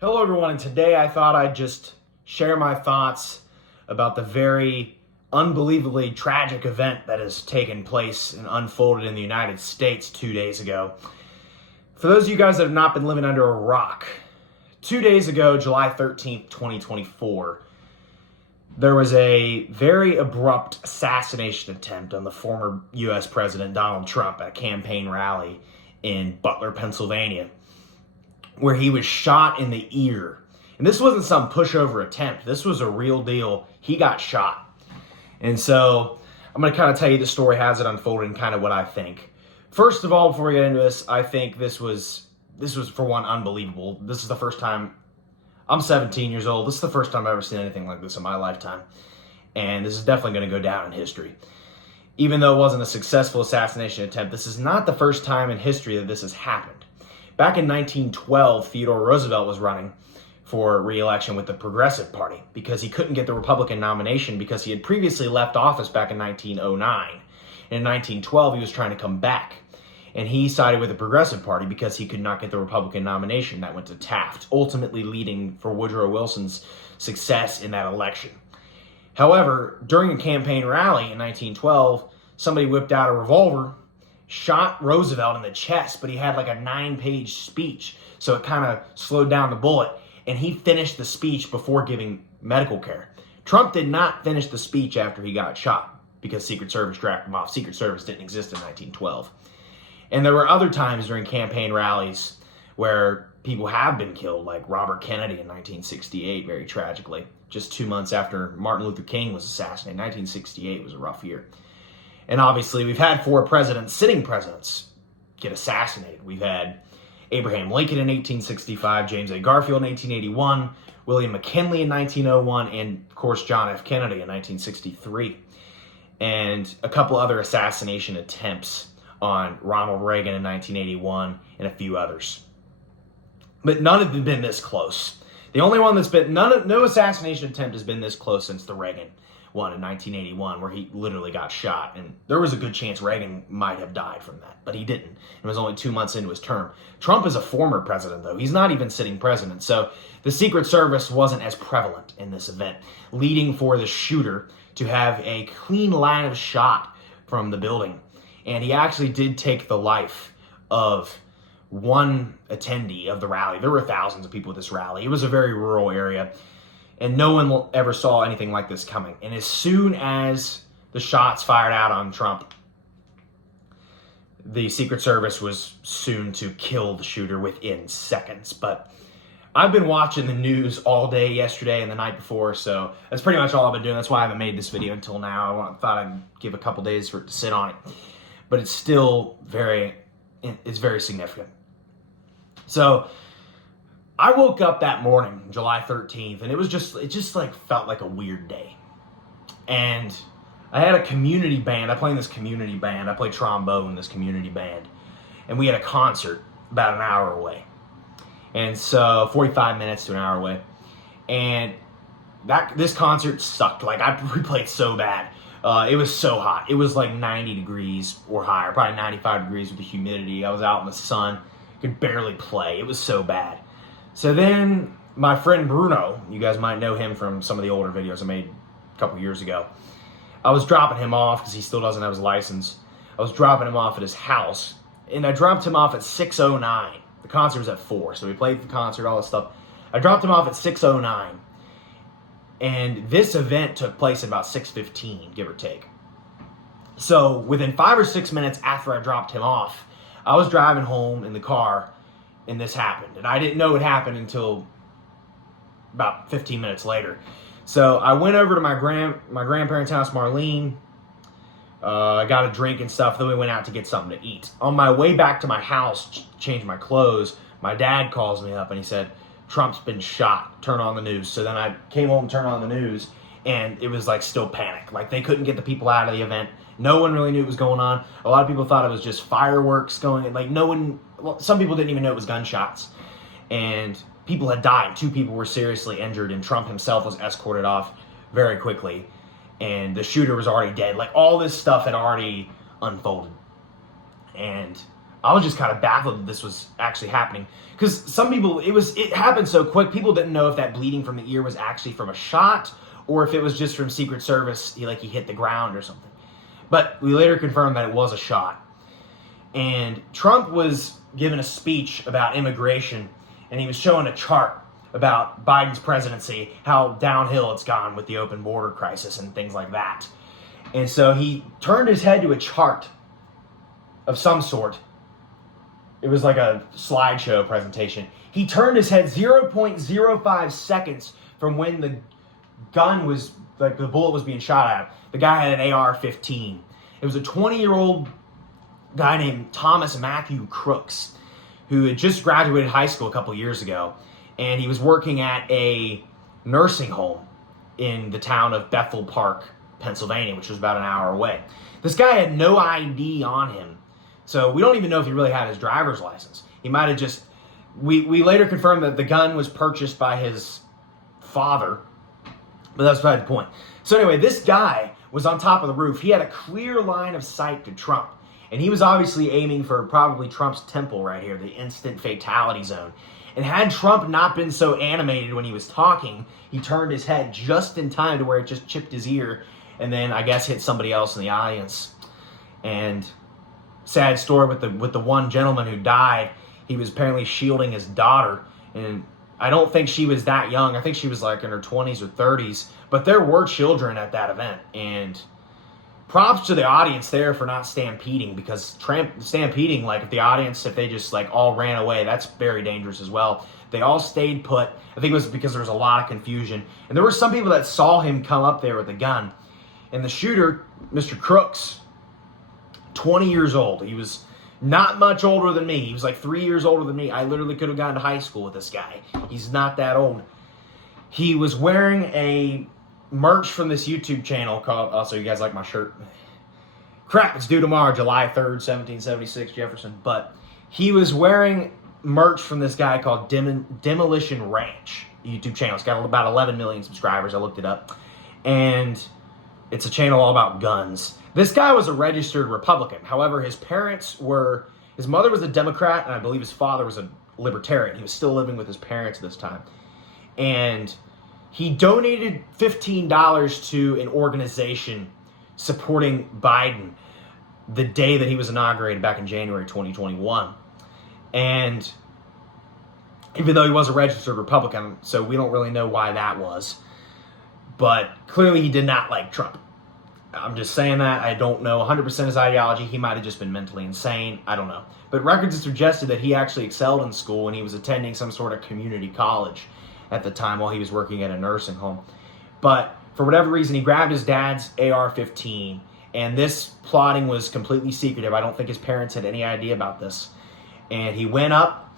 Hello everyone, and today I thought I'd just share my thoughts about the very unbelievably tragic event that has taken place and unfolded in the United States 2 days ago. For those of you guys that have not been living under a rock, 2 days ago, July 13th, 2024, there was a very abrupt assassination attempt on the former U.S. President Donald Trump at a campaign rally in Butler, Pennsylvania, where he was shot in the ear. And this wasn't some pushover attempt. This was a real deal. He got shot. And so I'm going to kind of tell you the story as it unfolded and kind of what I think. First of all, before we get into this, I think this was for one unbelievable. This is the first time. I'm 17 years old. This is the first time I've ever seen anything like this in my lifetime. And this is definitely going to go down in history. Even though it wasn't a successful assassination attempt, this is not the first time in history that this has happened. Back in 1912, Theodore Roosevelt was running for re-election with the Progressive Party because he couldn't get the Republican nomination because he had previously left office back in 1909. In 1912, he was trying to come back, and he sided with the Progressive Party because he could not get the Republican nomination. That went to Taft, ultimately leading for Woodrow Wilson's success in that election. However, during a campaign rally in 1912, somebody whipped out a revolver, shot Roosevelt in the chest, but he had like a 9-page speech, so it kind of slowed down the bullet, and he finished the speech before giving medical care. Trump did not finish the speech after he got shot because Secret Service dragged him off. Secret Service didn't exist in 1912. And there were other times during campaign rallies where people have been killed, like Robert Kennedy in 1968, very tragically, just 2 months after Martin Luther King was assassinated. 1968 was a rough year. And obviously, we've had 4 presidents, sitting presidents, get assassinated. We've had Abraham Lincoln in 1865, James A. Garfield in 1881, William McKinley in 1901, and, of course, John F. Kennedy in 1963. And a couple other assassination attempts on Ronald Reagan in 1981 and a few others. But none have been this close. The only one that's been, no assassination attempt has been this close since the Reagan one in 1981, where he literally got shot, and there was a good chance Reagan might have died from that, but he didn't. It was only 2 months into his term. Trump is a former president, though. He's not even sitting president, so the Secret Service wasn't as prevalent in this event, leading for the shooter to have a clean line of shot from the building, and he actually did take the life of one attendee of the rally. There were thousands of people at this rally. It was a very rural area, and no one ever saw anything like this coming. And as soon as the shots fired out on Trump, the Secret Service was soon to kill the shooter within seconds. But I've been watching the news all day yesterday and the night before, so that's pretty much all I've been doing. That's why I haven't made this video until now. I thought I'd give a couple days for it to sit on it. But it's still very significant. So I woke up that morning, July 13th, and it just like felt like a weird day. And I had a community band. I play in this community band. I play trombone in this community band. And we had a concert about an hour away. And so 45 minutes to an hour away. And this concert sucked. Like, we played so bad. It was so hot. It was like 90 degrees or higher, probably 95 degrees with the humidity. I was out in the sun. Could barely play. It was so bad. So then my friend Bruno, you guys might know him from some of the older videos I made a couple years ago. I was dropping him off because he still doesn't have his license. I was dropping him off at his house, and I dropped him off at 6:09. The concert was at 4, so we played the concert, all this stuff. I dropped him off at 6:09, and this event took place at about 6:15, give or take. So within 5 or 6 minutes after I dropped him off, I was driving home in the car, and this happened. And I didn't know it happened until about 15 minutes later. So I went over to my grandparents' house, Marlene. I got a drink and stuff. Then we went out to get something to eat. On my way back to my house, change my clothes, my dad calls me up and he said, "Trump's been shot. Turn on the news." So then I came home, turned on the news, and it was like still panic. Like, they couldn't get the people out of the event. No one really knew what was going on. A lot of people thought it was just fireworks going. Like, some people didn't even know it was gunshots. And people had died. 2 people were seriously injured, and Trump himself was escorted off very quickly. And the shooter was already dead. Like, all this stuff had already unfolded. And I was just kind of baffled that this was actually happening. Because some people, it happened so quick, people didn't know if that bleeding from the ear was actually from a shot or if it was just from Secret Service, he hit the ground or something. But we later confirmed that it was a shot. And Trump was given a speech about immigration, and he was showing a chart about Biden's presidency, how downhill it's gone with the open border crisis and things like that. And so he turned his head to a chart of some sort. It was like a slideshow presentation. He turned his head 0.05 seconds from when the gun was, the bullet was being shot at. The guy had an AR-15. It was a 20-year-old guy named Thomas Matthew Crooks, who had just graduated high school a couple years ago, and he was working at a nursing home in the town of Bethel Park, Pennsylvania, which was about an hour away. This guy had no ID on him, so we don't even know if he really had his driver's license. He might have just... We later confirmed that the gun was purchased by his father, but that's beside the point. So anyway, this guy was on top of the roof. He had a clear line of sight to Trump, and he was obviously aiming for probably Trump's temple right here, the instant fatality zone. And had Trump not been so animated when he was talking, he turned his head just in time to where it just chipped his ear, and then I guess hit somebody else in the audience. And sad story with the one gentleman who died. He was apparently shielding his daughter, and I don't think she was that young. I think she was like in her 20s or 30s, but there were children at that event, and props to the audience there for not stampeding, because stampeding, if the audience, if they just all ran away, that's very dangerous as well. They all stayed put. I think it was because there was a lot of confusion, and there were some people that saw him come up there with a gun. And the shooter, Mr. Crooks, 20 years old. He was not much older than me. He was 3 years older than me. I literally could have gone to high school with this guy. He's not that old. He was wearing a merch from this YouTube channel called, also you guys like my shirt? Crap, it's due tomorrow, July 3rd, 1776, Jefferson. But he was wearing merch from this guy called Demolition Ranch YouTube channel. It's got about 11 million subscribers. I looked it up. And it's a channel all about guns. This guy was a registered Republican. However, his mother was a Democrat, and I believe his father was a Libertarian. He was still living with his parents at this time. And he donated $15 to an organization supporting Biden the day that he was inaugurated back in January 2021. And even though he was a registered Republican, so we don't really know why that was. But clearly he did not like Trump. I'm just saying that. I don't know 100% his ideology. He might have just been mentally insane. I don't know. But records have suggested that he actually excelled in school when he was attending some sort of community college at the time while he was working at a nursing home. But for whatever reason, he grabbed his dad's AR-15, and this plotting was completely secretive. I don't think his parents had any idea about this. And he went up,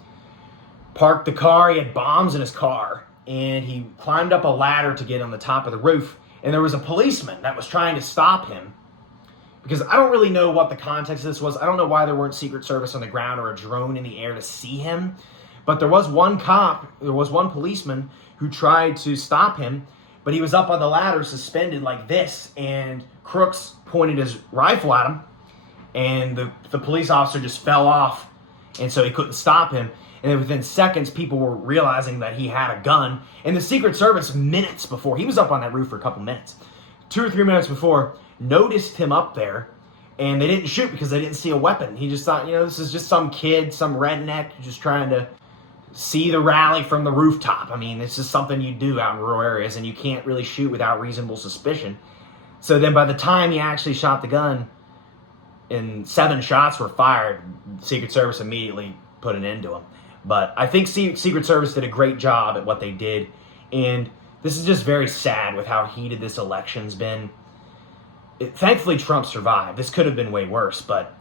parked the car. He had bombs in his car, and he climbed up a ladder to get on the top of the roof. And there was a policeman that was trying to stop him, because I don't really know what the context of this was. I don't know why there weren't Secret Service on the ground or a drone in the air to see him. But there was one policeman who tried to stop him, but he was up on the ladder suspended like this, and Crooks pointed his rifle at him, and the police officer just fell off, and so he couldn't stop him. And then within seconds, people were realizing that he had a gun. And the Secret Service, minutes before, he was up on that roof for a couple minutes, 2 or 3 minutes before, noticed him up there, and they didn't shoot because they didn't see a weapon. He just thought, this is just some kid, some redneck, just trying to see the rally from the rooftop. I mean, it's just something you do out in rural areas, and you can't really shoot without reasonable suspicion. So then by the time he actually shot the gun, and 7 shots were fired, the Secret Service immediately put an end to him. But I think Secret Service did a great job at what they did, and this is just very sad with how heated this election's been. Thankfully, Trump survived. This could have been way worse, but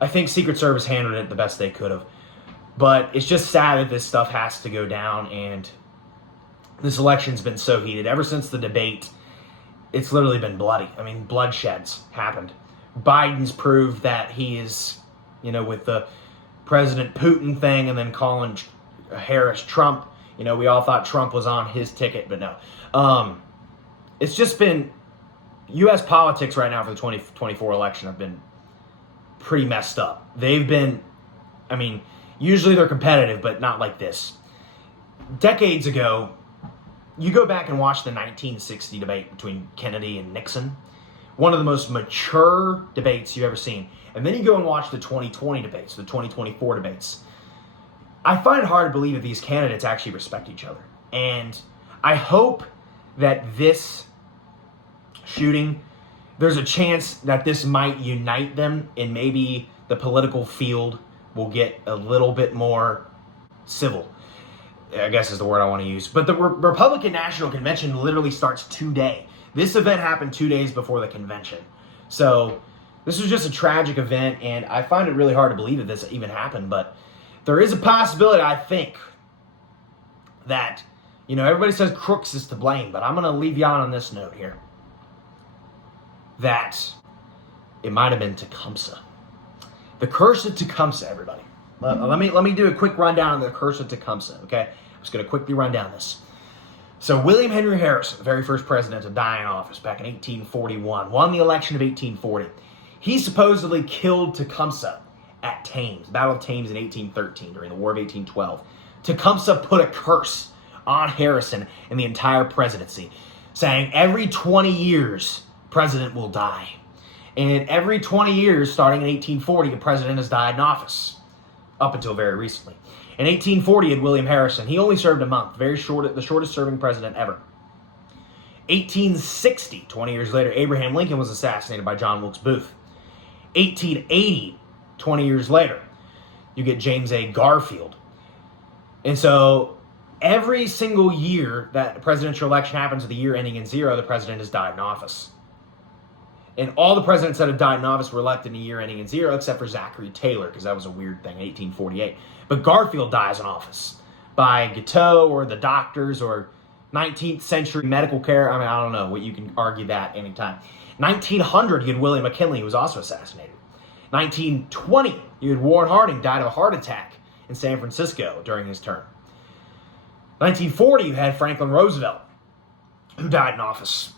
I think Secret Service handled it the best they could have. But it's just sad that this stuff has to go down, and this election's been so heated. Ever since the debate, it's literally been bloody. I mean, bloodshed's happened. Biden's proved that he is, with the President Putin thing and then calling Harris Trump. We all thought Trump was on his ticket, but no. It's just been, U.S. politics right now for the 2024 election have been pretty messed up. They've been, I mean, usually they're competitive, but not like this. Decades ago, you go back and watch the 1960 debate between Kennedy and Nixon, one of the most mature debates you've ever seen. And then you go and watch the 2020 debates, the 2024 debates. I find it hard to believe that these candidates actually respect each other. And I hope that this shooting, there's a chance that this might unite them, and maybe the political field will get a little bit more civil, I guess is the word I want to use. But the Republican National Convention literally starts today. This event happened 2 days before the convention. So this was just a tragic event, and I find it really hard to believe that this even happened. But there is a possibility, I think, that, everybody says Crooks is to blame, but I'm going to leave you on this note here, that it might have been Tecumseh. The curse of Tecumseh, everybody. Let me do a quick rundown on the curse of Tecumseh, okay? I'm just going to quickly run down this. So William Henry Harrison, the very first president to die in office back in 1841, won the election of 1840. He supposedly killed Tecumseh at Thames, Battle of Thames in 1813 during the War of 1812. Tecumseh put a curse on Harrison and the entire presidency, saying every 20 years, president will die. And every 20 years, starting in 1840, a president has died in office, up until very recently. In 1840, had William Harrison. He only served a month, the shortest serving president ever. 1860, 20 years later, Abraham Lincoln was assassinated by John Wilkes Booth. 1880, 20 years later, you get James A. Garfield. And so every single year that a presidential election happens with a year ending in 0, the president has died in office. And all the presidents that have died in office were elected in a year ending in 0, except for Zachary Taylor, because that was a weird thing, 1848. But Garfield dies in office by Guiteau or the doctors or 19th century medical care. I don't know. You can argue that anytime. 1900, you had William McKinley, who was also assassinated. 1920, you had Warren Harding, died of a heart attack in San Francisco during his term. 1940, you had Franklin Roosevelt, who died in office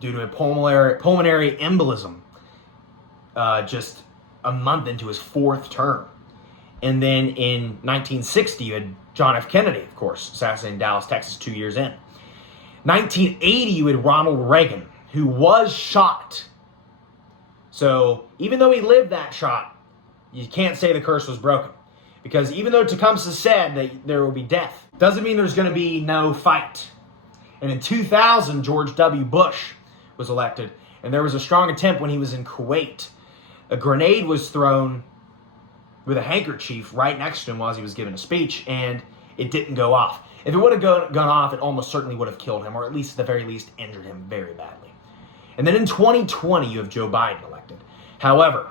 due to a pulmonary embolism just a month into his 4th term. And then in 1960, you had John F. Kennedy, of course, assassinated in Dallas, Texas, 2 years in. 1980, you had Ronald Reagan, who was shot. So even though he lived that shot, you can't say the curse was broken. Because even though Tecumseh said that there will be death, doesn't mean there's going to be no fight. And in 2000, George W. Bush was elected, and there was a strong attempt when he was in Kuwait. A grenade was thrown with a handkerchief right next to him while he was giving a speech, and it didn't go off. If it would have gone off, it almost certainly would have killed him, or at least at the very least injured him very badly. And then in 2020, you have Joe Biden elected. However,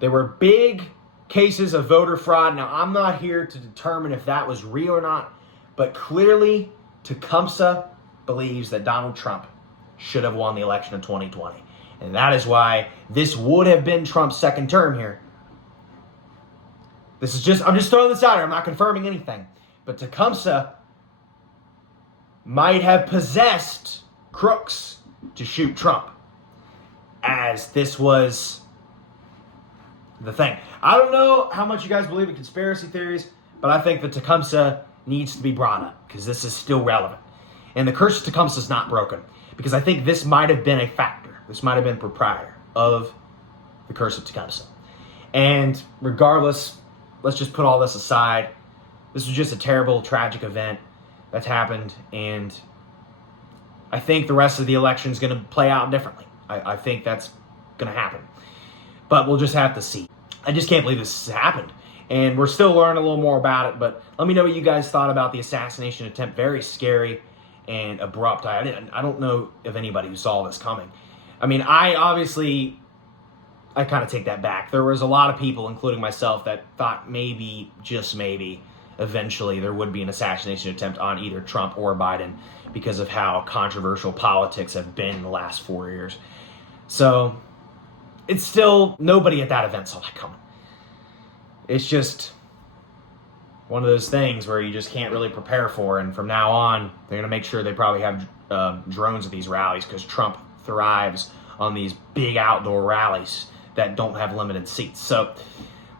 there were big cases of voter fraud. Now, I'm not here to determine if that was real or not, but clearly Tecumseh believes that Donald Trump should have won the election of 2020. And that is why this would have been Trump's 2nd term here. I'm just throwing this out here. I'm not confirming anything. But Tecumseh might have possessed crooks to shoot Trump, as this was the thing. I don't know how much you guys believe in conspiracy theories, but I think that Tecumseh needs to be brought up, because this is still relevant. And the curse of Tecumseh is not broken, because I think this might have been a factor. This might have been proprietor of the curse of Tecumseh. And regardless, let's just put all this aside. This was just a terrible, tragic event that's happened, and I think the rest of the election is going to play out differently. I think that's going to happen. But we'll just have to see. I just can't believe this has happened. And we're still learning a little more about it, but let me know what you guys thought about the assassination attempt. Very scary and abrupt. I don't know of anybody who saw this coming. I mean, I kind of take that back. There was a lot of people, including myself, that thought maybe, just maybe, eventually there would be an assassination attempt on either Trump or Biden because of how controversial politics have been in the last 4 years. So it's still, nobody at that event saw that coming. It's just one of those things where you just can't really prepare for, and from now on, they're going to make sure they probably have drones at these rallies, because Trump thrives on these big outdoor rallies that don't have limited seats. So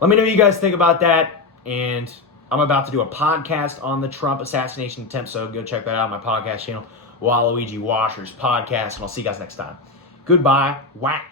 let me know what you guys think about that. And I'm about to do a podcast on the Trump assassination attempt, so go check that out on my podcast channel, Waluigi Washers Podcast, and I'll see you guys next time. Goodbye. Whack.